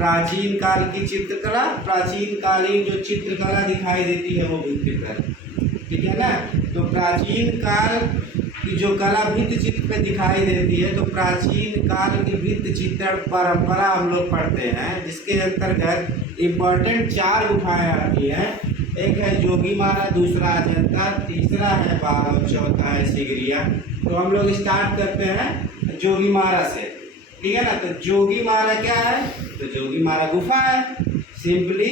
प्राचीन काल की चित्रकला, प्राचीन कालीन जो चित्रकला दिखाई देती है वो भित्ति पर, ठीक है ना। तो प्राचीन काल की जो कला भित्ति चित्र पे दिखाई देती है, तो प्राचीन काल की भित्ति चित्रण परंपरा हम लोग पढ़ते हैं, जिसके अंतर्गत इम्पोर्टेंट 4 गुफाएं आती हैं। एक है जोगीमारा, दूसरा अजंता, तीसरा है बाघ और चौथा है सिगरिया। तो हम लोग स्टार्ट करते हैं जोगीमारा से, ठीक है ना। तो जोगीमारा क्या है, तो जोगीमारा गुफा है सिंपली।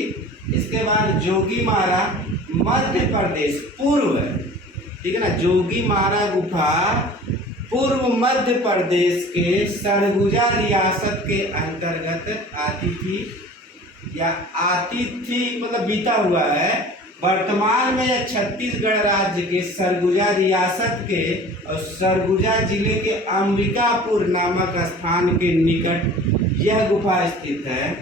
इसके बाद जोगीमारा मध्य प्रदेश पूर्व है, ठीक है ना। जोगीमारा गुफा पूर्व मध्य प्रदेश के सरगुजा रियासत के अंतर्गत आती थी, या आती थी मतलब बीता हुआ है। वर्तमान में यह छत्तीसगढ़ राज्य के सरगुजा रियासत के और सरगुजा जिले के अंबिकापुर नामक स्थान के निकट यह गुफा स्थित है।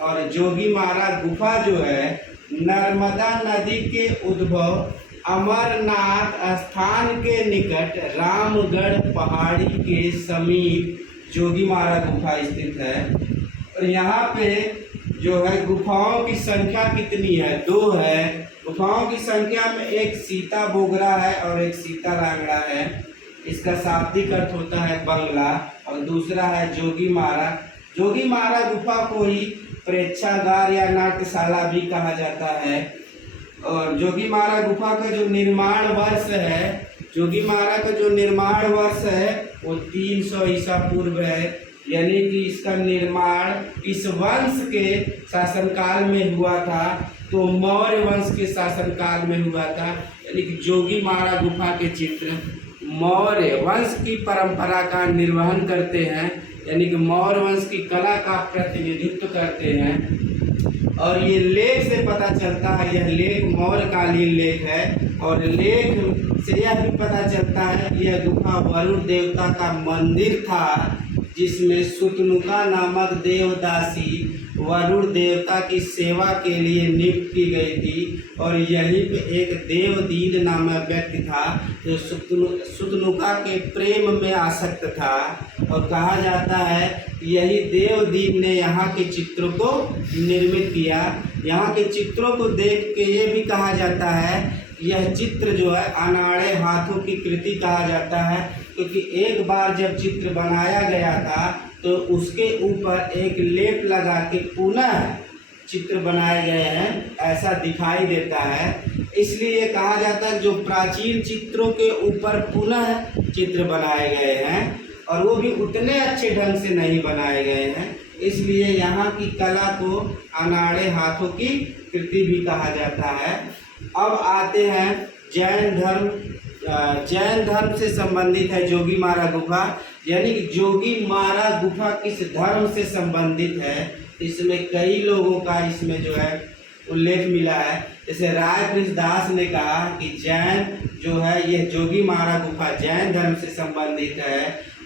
और जोगीमारा गुफा जो है नर्मदा नदी के उद्भव अमरनाथ स्थान के निकट रामगढ़ पहाड़ी के समीप जोगीमारा गुफा स्थित है। और यहाँ पे जो है गुफाओं की संख्या कितनी है, 2 है। गुफाओं की संख्या में एक सीता बोगरा है और एक सीता लांगड़ा है, इसका शाब्दिक अर्थ होता है बंगला। और दूसरा है जोगीमारा। जोगीमारा गुफा को ही प्रेक्षागार या नाट्यशाला भी कहा जाता है। और जोगीमारा गुफा का जो निर्माण वर्ष है, जोगीमारा का जो निर्माण वर्ष है वो 300 ईसा पूर्व है, यानी कि इसका निर्माण इस वंश के शासनकाल में हुआ था, तो मौर्य वंश के शासनकाल में हुआ था। यानी कि जोगीमारा गुफा के चित्र मौर्य वंश की परंपरा का निर्वहन करते हैं, यानी कि मौर्य वंश की कला का प्रतिनिधित्व करते हैं। और ये लेख से पता चलता है, यह लेख मौर्यकालीन लेख है। और लेख से यह भी पता चलता है कि यह गुफा वरुण देवता का मंदिर था, जिसमें सुतनुका नामक देवदासी वरुण देवता की सेवा के लिए नियुक्त की गई थी। और यहीं पे एक देवदीन नामक व्यक्ति था जो सुतनुका के प्रेम में आसक्त था। और कहा जाता है यही देवदीन ने यहाँ के चित्रों को निर्मित किया। यहाँ के चित्रों को देख के ये भी कहा जाता है यह चित्र जो है अनाड़े हाथों की कृति कहा जाता है, क्योंकि एक बार जब चित्र बनाया गया था तो उसके ऊपर एक लेप लगा के पुनः चित्र बनाए गए हैं, ऐसा दिखाई देता है। इसलिए कहा जाता है जो प्राचीन चित्रों के ऊपर पुनः चित्र बनाए गए हैं, और वो भी उतने अच्छे ढंग से नहीं बनाए गए हैं, इसलिए यहाँ की कला को अनाड़े हाथों की कृति भी कहा जाता है। अब आते हैं जैन धर्म। जैन धर्म से संबंधित है जोगीमारा गुफा, यानी कि जोगीमारा गुफा किस धर्म से संबंधित है, इसमें कई लोगों का इसमें जो है उल्लेख मिला है। जैसे राय कृष्णदास ने कहा कि जैन जो है ये जोगीमारा गुफा जैन धर्म से संबंधित है,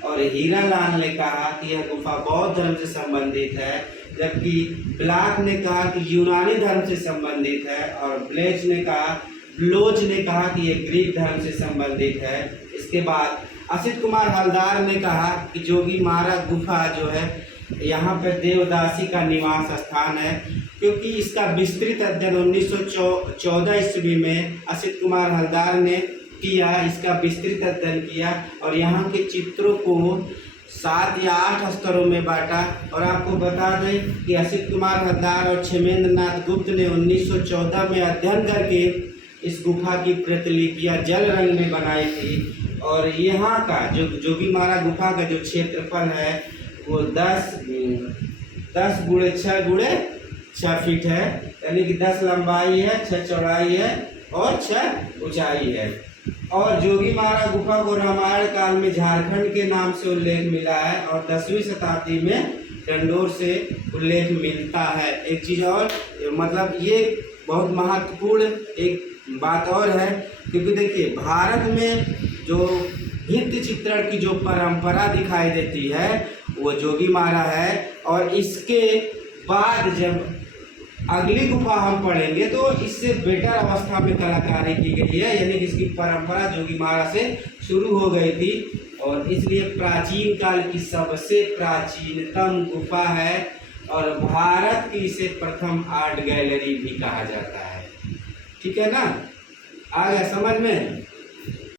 और हीरालाल ने कहा कि यह गुफा बौद्ध धर्म से संबंधित है, जबकि ब्लॉच ने कहा कि यूनानी धर्म से संबंधित है, और ब्लोच ने कहा कि यह ग्रीक धर्म से संबंधित है। इसके बाद असित कुमार हलदार ने कहा कि जोगीमारा गुफा जो है यहाँ पर देवदासी का निवास स्थान है, क्योंकि इसका विस्तृत अध्ययन 1914 ईस्वी में असित कुमार हलदार ने किया, इसका विस्तृत अध्ययन किया और यहाँ के चित्रों को 7 या 8 स्तरों में बांटा। और आपको बता दें कि असित कुमार हलदार और क्षेमेंद्र नाथ गुप्त ने 1914 में अध्ययन करके इस गुफा की प्रतिलिपियाँ जल रंग में बनाई थी। और यहाँ का जो जोगीमारा गुफा का जो क्षेत्रफल है वो 10 × 6 फीट है, यानी कि 10 लंबाई है, 6 चौड़ाई है और 6 ऊंचाई है। और जोगीमारा गुफा को रामायण काल में झारखंड के नाम से उल्लेख मिला है, और 10वीं शताब्दी में डंडोर से उल्लेख मिलता है। एक चीज़ और मतलब ये बहुत महत्वपूर्ण एक बात और है, क्योंकि देखिए भारत में जो भित्ति चित्रण की जो परंपरा दिखाई देती है वो जोगीमारा है। और इसके बाद जब अगली गुफा हम पढ़ेंगे तो इससे बेटर अवस्था में कलाकारी की गई है, यानी कि इसकी परंपरा जोगीमारा से शुरू हो गई थी। और इसलिए प्राचीन काल की सबसे प्राचीनतम गुफा है और भारत की इसे प्रथम आर्ट गैलरी भी कहा जाता है। ठीक है ना, आ गया समझ में।